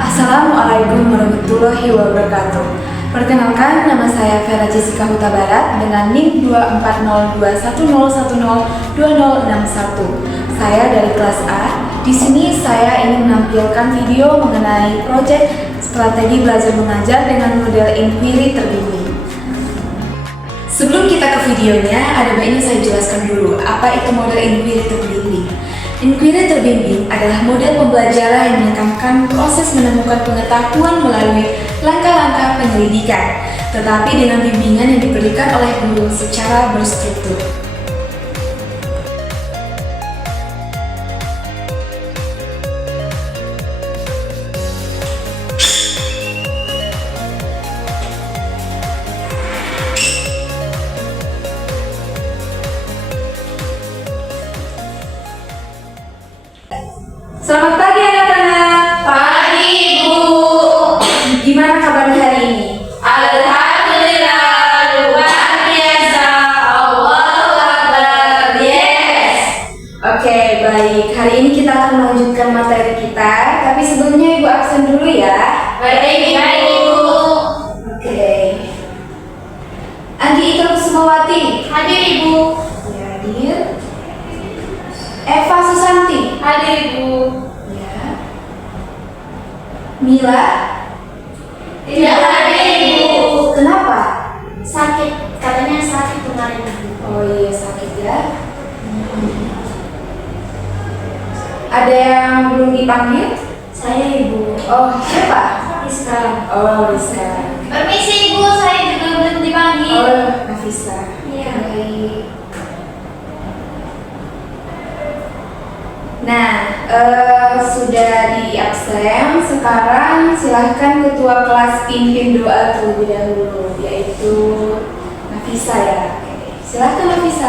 Assalamualaikum warahmatullahi wabarakatuh. Perkenalkan, nama saya Vera Jessica Huta Barat dengan NIM 24021012061. Saya dari kelas A. Di sini saya ingin menampilkan video mengenai proyek strategi belajar mengajar dengan model inquiry terbimbing. Sebelum kita ke videonya, ada baiknya saya jelaskan dulu apa itu model inquiry terbimbing. Inquiry terbimbing adalah model pembelajaran yang menekankan proses menemukan pengetahuan melalui langkah-langkah penyelidikan, tetapi dengan bimbingan yang diberikan oleh guru secara berstruktur. Selamat pagi anak-anak. Pagi, Ibu. Gimana kabarnya hari ini? Alhamdulillah, luar biasa. Allahu Akbar. Yes. Oke, baik. Hari ini kita akan melanjutkan materi kita, tapi sebelumnya Ibu absen dulu ya. Baik, Ibu. Oke. Andi Ika Kusumawati. Hadir, Ibu. Ya, hadir. Eva Susanti. Hadir, Ibu. Ya. Mila. Tidak hadir, Ibu. Kenapa? Sakit, katanya sakit kemarin, Ibu. Oh iya, sakit ya. Ada yang belum dipanggil? Saya, Ibu. Oh, siapa? Rizka. Oh, Rizka. Permisi, Ibu. Saya juga belum dipanggil. Oh, Nafisa. Iya. Baik. Nah, sudah di absen. Sekarang silahkan ketua kelas pimpin doa terlebih dahulu, yaitu Nafisa ya. Oke. Silahkan Nafisa.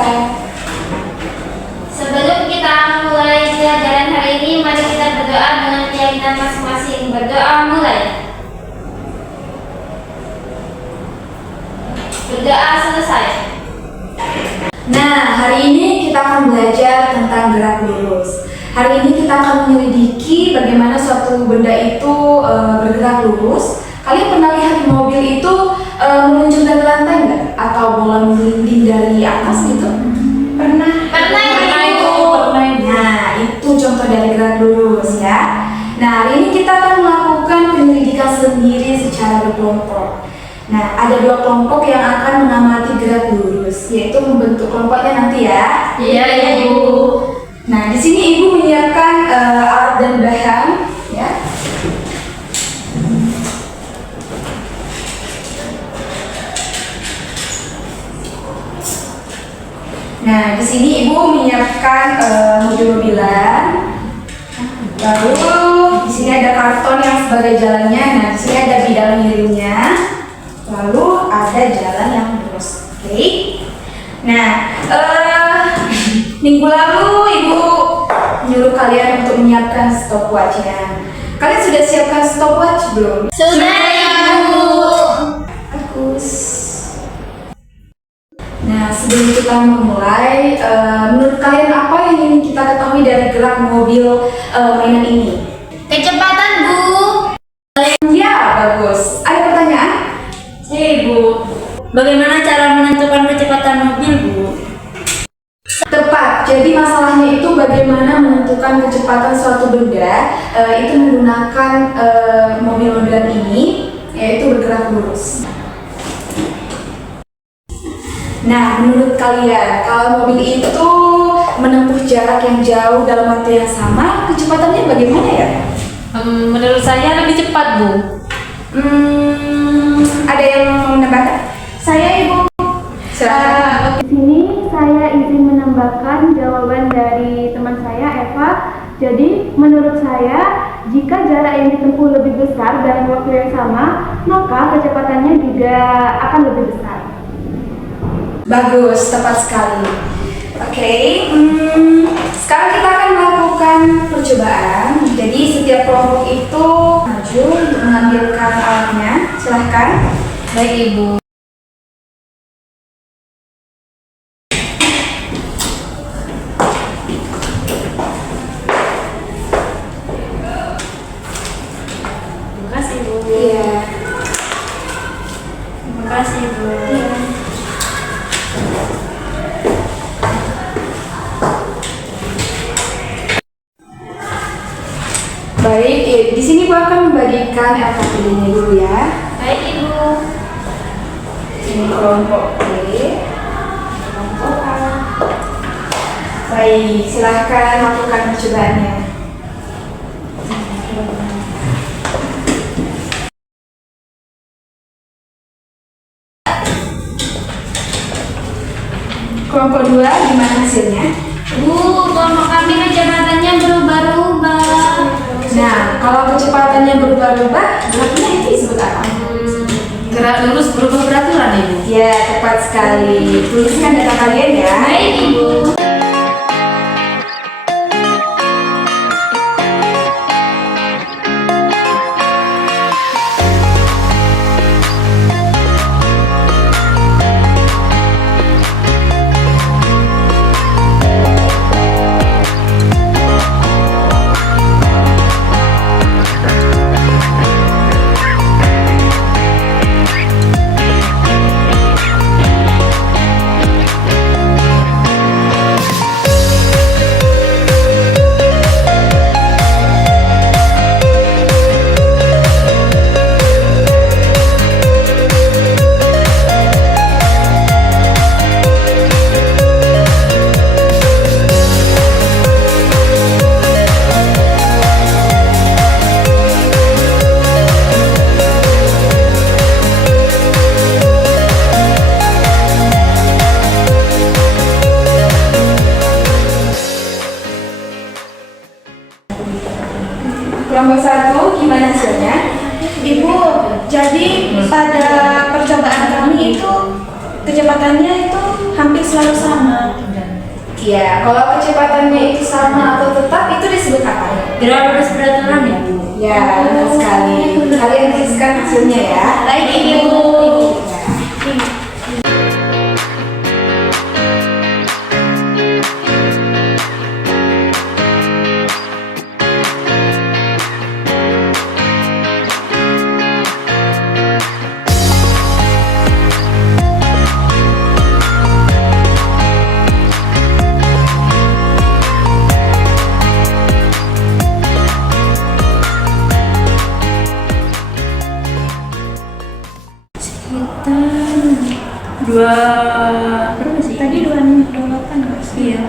Sebelum kita mulai pelajaran hari ini, mari kita berdoa dengan keyakinan masing-masing. Berdoa mulai. Berdoa selesai. Nah, hari ini kita akan belajar tentang gerak lurus. Hari ini kita akan menyelidiki bagaimana suatu benda itu bergerak lurus. Kalian pernah lihat mobil itu meluncur dari lantai nggak? Atau bola melinding dari atas gitu? Pernah? Pernah, Ibu. Nah, itu contoh dari gerak lurus ya. Nah, hari ini kita akan melakukan penyelidikan sendiri secara berkelompok. Nah, ada dua kelompok yang akan mengamati gerak lurus, yaitu membentuk kelompoknya nanti ya. Iya, Ibu. Nah, di sini Ibu menyiapkan alat dan bahan, ya. Nah, di sini Ibu menyiapkan mobil-mobilan. Lalu di sini ada karton yang sebagai jalannya. Nah, di sini ada bidang miringnya. Lalu ada jalan yang lurus. Oke. Nah, minggu lalu Ibu menyuruh kalian untuk menyiapkan stopwatch-nya. Kalian sudah siapkan stopwatch belum? Sudah, Ibu. Bagus. Nah, sebelum kita memulai, menurut kalian apa yang ingin kita ketahui dari gerak mobil mainan ini? Kecepatan, Bu. Ya, bagus. Ada pertanyaan? Ibu. Bagaimana cara menentukan kecepatan mobil, Bu? Tepat. Jadi masalahnya itu bagaimana menentukan kecepatan suatu benda itu menggunakan mobil-mobilan ini, yaitu bergerak lurus. Nah, menurut kalian kalau mobil itu menempuh jarak yang jauh dalam waktu yang sama, kecepatannya bagaimana ya? Menurut saya lebih cepat, Bu. Ada yang mau menambahkan? Saya, Ibu. Silakan. Di sini saya izin menambahkan jawaban dari teman saya, Eva. Jadi, menurut saya, jika jarak yang ditempuh lebih besar dalam waktu yang sama, maka kecepatannya juga akan lebih besar. Bagus, tepat sekali. Oke, sekarang kita akan melakukan percobaan. Jadi setiap kelompok itu maju untuk mengambilkan alatnya. Silahkan. Baik, Ibu. Iya. Terima kasih, Bu. Iya. Baik, di sini Bu akan membagikan LKPD-nya dulu ya. Baik, Ibu. Ini kelompok B, kelompok A. Baik, silahkan lakukan percobaannya. Kelompok 2, gimana hasilnya? Bu, kelompok kami kecepatannya berubah-ubah. Nah, kalau kecepatannya berubah-ubah, berarti itu disebut apa? Gerak lurus berubah beraturan, Ibu. Ya, tepat sekali. Tuliskan data kalian ya. Baik, Ibu. Kelompok 1, gimana hasilnya? Ibu, jadi pada percobaan kami itu kecepatannya itu hampir selalu sama. Iya, kalau kecepatannya itu sama atau tetap itu disebut apa? Gerak lurus beraturan, ya, Bu. Ya, benar sekali. Kalian tuliskan hasilnya ya. Baik, Ibu. Dua berapa sih? Tadi 28 nggak sih? Iya.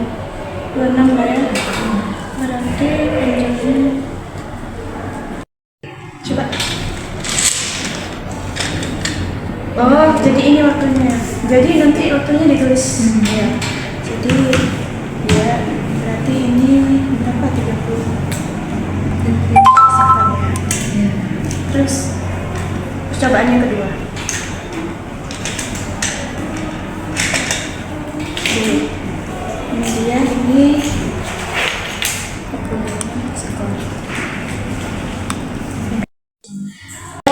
26 lah ya. Berarti penjelasannya. Coba. Oh, jadi ini waktunya. Jadi nanti waktunya ditulis. Ya. Jadi ya berarti ini berapa? 30. Terus percobaan yang kedua. Kemudian ini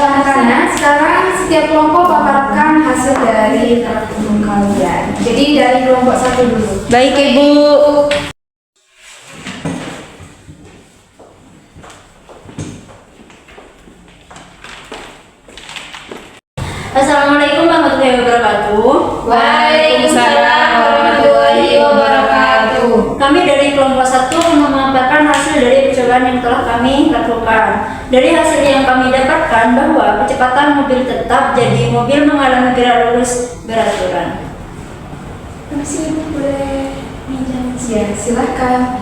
Karena sekarang setiap kelompok paparkan hasil dari kerjasama kalian. Jadi dari kelompok 1 dulu. Baik, Ibu. Assalamualaikum warahmatullahi wabarakatuh. Waalaikumsalam warahmatullahi wabarakatuh. Kami dari kelompok 1 memaparkan hasil dari percobaan yang telah kami lakukan. Dari hasil yang kami dapatkan bahwa kecepatan mobil tetap, jadi mobil mengalami gerak lurus beraturan. Terima kasih, Ibu. Boleh minjam? Ya, silahkan.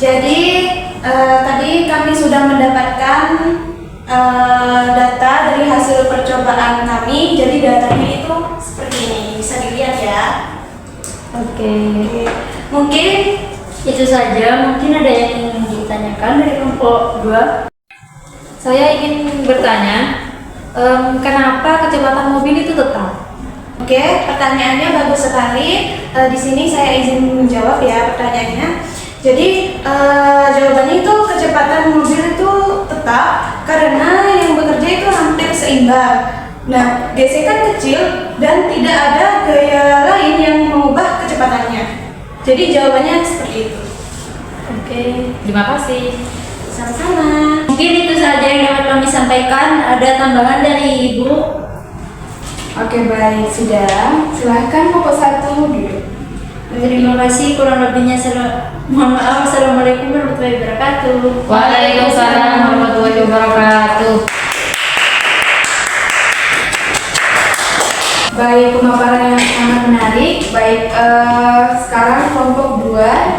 Jadi tadi kami sudah mendapatkan data dari hasil percobaan kami. Jadi datanya itu seperti ini, bisa dilihat ya. Oke. Mungkin Itu saja. Mungkin ada yang ingin ditanyakan dari kelompok 2. Saya ingin bertanya, kenapa kecepatan mobil itu tetap? Oke, pertanyaannya bagus sekali. Di sini saya izin menjawab ya pertanyaannya. Jadi jawabannya itu kecepatan mobil itu tetap karena yang bekerja itu hampir seimbang. Nah, gesekan kecil dan tidak ada gaya lain yang mengubah kecepatannya. Jadi jawabannya seperti itu. Oke, terima kasih. Sama-sama. Mungkin itu saja yang dapat kami sampaikan. Ada tambahan dari Ibu? Oke, baik, sudah. Silahkan pokok 1 dulu. Terima kasih. Kurang lebihnya mohon maaf. Assalamualaikum warahmatullahi wabarakatuh. Waalaikumsalam warahmatullahi wabarakatuh. Baik, pemaparan yang sangat menarik. Baik, sekarang kelompok 2.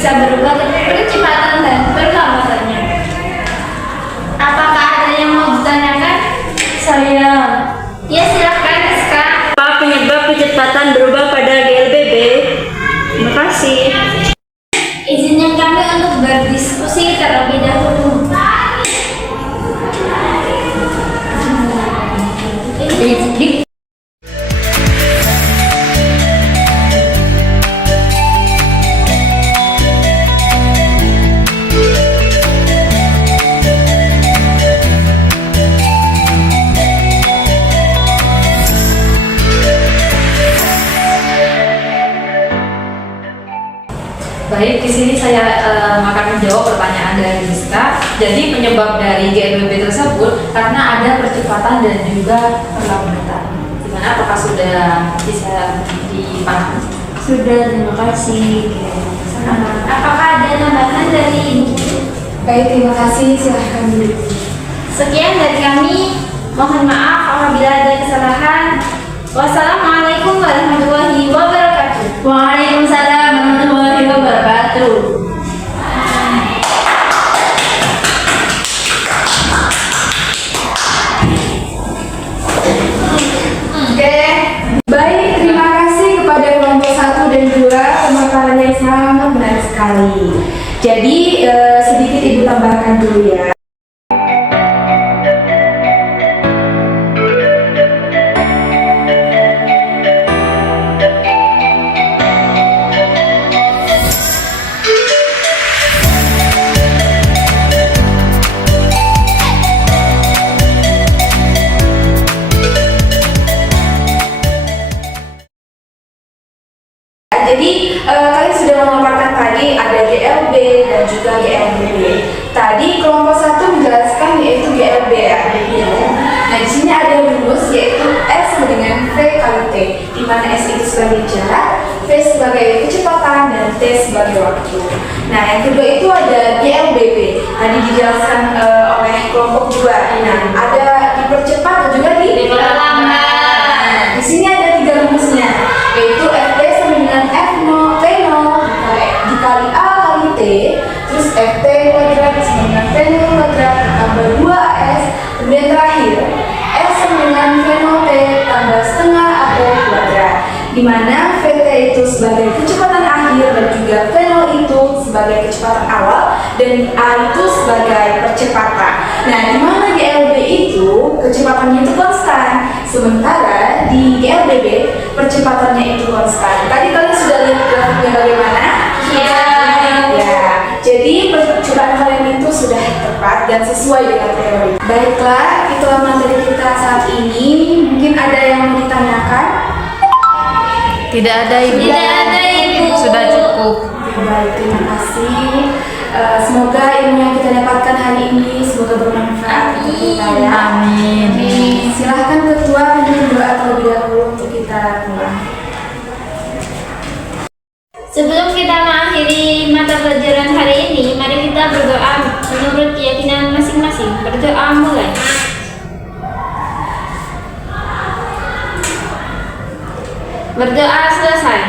bisa berubah kecepatan dan perlambatannya. Apakah ada yang mau ditanyakan? Saya. Ya, silakan Rizka. Apa penyebab kecepatan berubah pada GLBB? Terima kasih. Izinkan kami untuk berdiskusi terlebih dahulu. Baik, di sini saya akan menjawab pertanyaan dari Rizka. Jadi penyebab dari GLBB tersebut karena ada percepatan dan juga perlambatan. Gimana, apakah sudah bisa dipahami? Sudah, terima kasih. Apakah ada tambahan dari Ibu? Baik, terima kasih. Silahkan dulu. Sekian dari kami. Mohon maaf apabila ada kesalahan. Wassalamualaikum warahmatullahi wabarakatuh. Waalaikumsalam warahmatullahi wabarakatuh. Oke, baik, terima kasih kepada kelompok 1 dan 2, pemaparannya sangat menarik sekali. Jadi sedikit Ibu tambahkan dulu ya. Jadi kalian sudah memaparkan tadi ada GLB dan juga GLBB. Tadi kelompok 1 menjelaskan yaitu GLB ya. Nah di sini ada rumus yaitu S sama dengan V kali T, di mana S itu sebagai jarak, V sebagai kecepatan, dan T sebagai waktu. Nah yang kedua itu ada GLBB. Tadi dijelaskan oleh kelompok 2. Nah ada dipercepat dan juga diperlambat. Nah, di sini ada 3 rumusnya, yaitu FT sama dengan F0 T0 dikali A kali T, terus FT kuadrat sama dengan T0 kuadrat tambah 2AS, kemudian terakhir S sama dengan V0 T tambah setengah AT kuadrat, di mana VT itu sebagai kecepatan akhir dan juga V0 itu sebagai kecepatan awal dan A itu sebagai percepatan. Nah, di mana GLB itu kecepatannya itu konstan, sementara di GLBB percepatannya itu konstan. Tadi kalian sudah lihat grafiknya bagaimana? Iya. Ya, jadi percobaan kalian itu sudah tepat dan sesuai dengan teori. Baiklah, itulah materi kita saat ini. Mungkin ada yang mau ditanyakan? Tidak ada, Ibu. Tidak ada, Ibu. Sudah cukup. Baik, terima kasih. Semoga ilmu yang kita dapatkan hari ini semoga bermanfaat untuk kita ya. Amin. Silahkan ketua menyuruh doa terlebih dahulu untuk kita pulang. Sebelum kita mengakhiri mata pelajaran hari ini, mari kita berdoa menurut keyakinan masing-masing. Berdoa mulai. Berdoa selesai.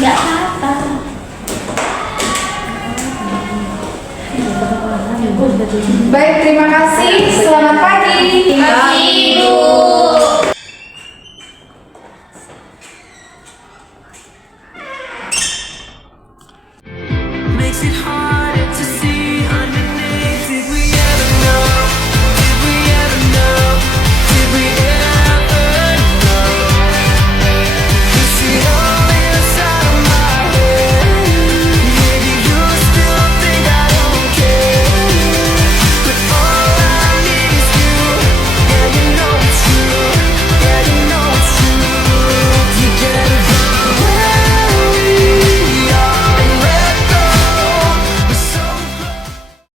Gak apa-apa. Baik, terima kasih. Selamat pagi. Ibu.